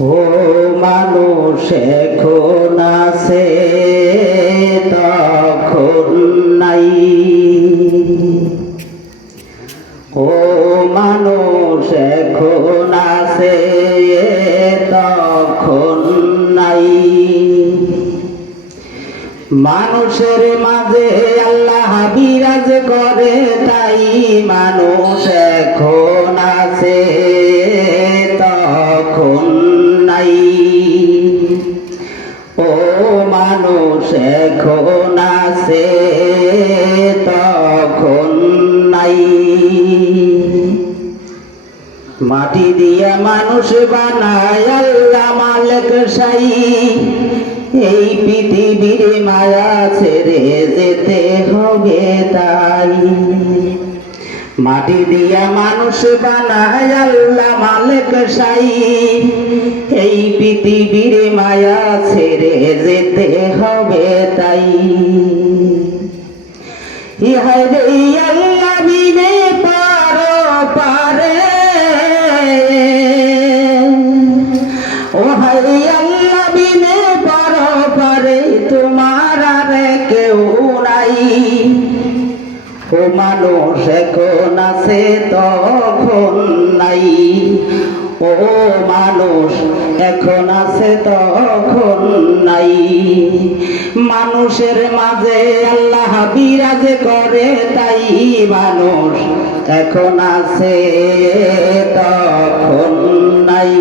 ও মানুষ এখন আছে তখন নাই। ও মানুষ এখন আছে তখন নাই। মানুষের মাঝে আল্লাহ বিরাজ করে, তাই মানুষ এখন আছে তখন নাই। ও মানুষ এখন আছে তখন নাই। মাটি দিয়া মানুষ বানায় আল্লাহ মালিক সাই। এই পৃথিবীর মায়া ছেড়ে যেতে হবে তাই। মাটি দিয়া মানুষ বানায় আল্লাহ মালিক সাই। এই পৃথিবীর মায়া ছেড়ে যেতে হবে তাই। ইহাই রে আল্লাহ বিনে পারে, ও হাই আল্লাহ বিনে পারে তোমার আর কেউ নাই। ও মানুষ এখন আছে তখন নাই। ও মানুষ এখন আছে তখন নাই। মানুষের মাঝে আল্লাহ বিরাজ করে, তাই মানুষ এখন আছে তখন নাই।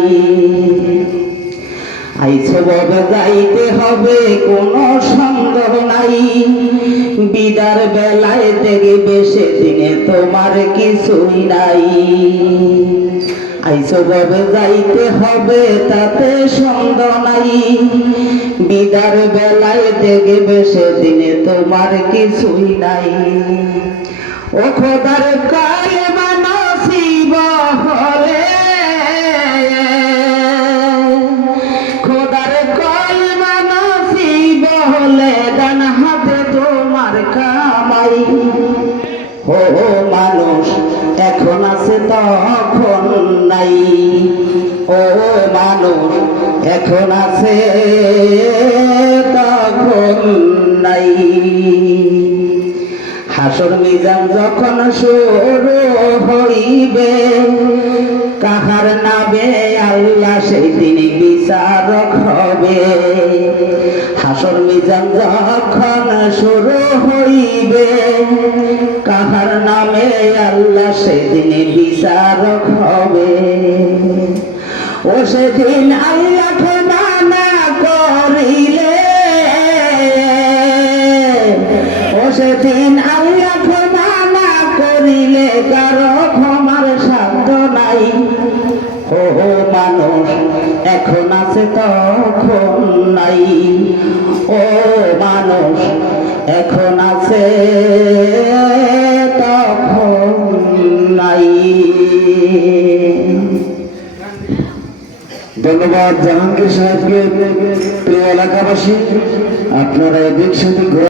আইছো ববে যাইতে হবে কোনো সন্দেহ নাই। বিদার বেলায় দেখবে সেদিনে তোমার কিছুই নাই। আইছো ববে যাইতে হবে তাতে সন্দেহ নাই। বিদার বেলায় দেখবে সেদিনে তোমার কিছুই নাই। ও খোদার কালেমা নসিব হলে, খোদার কালেমা নসিব হলে ডান হাতে তোমার কামাই। ও মানুষ এখন আছে তখন নাই। ও মানুষ এখন আছে তখন নাই। হাসর মিজান যখন শুরু হইবে, কাহার নামে আল্লাহ সেই দিন বিচারক হবে। হাসর মিজান যখন শুরু হইবে, কাহার নামে আল্লাহ সেই দিন বিচারক হবে। ও সেদিন আল্লাহ ক্ষমা না করিলে, ও সেদিন আল্লাহ ক্ষমা না করিলে কারো ক্ষমার সাধ্য নাই। ও মানুষ এখন আছে তখন নাই। ও মানুষ এখন আছে তখন নাই। ধন্যবাদ জাহাঙ্গীর সাহেবকে। প্রিয় এলাকাবাসী, আপনারা এদিক সেদিক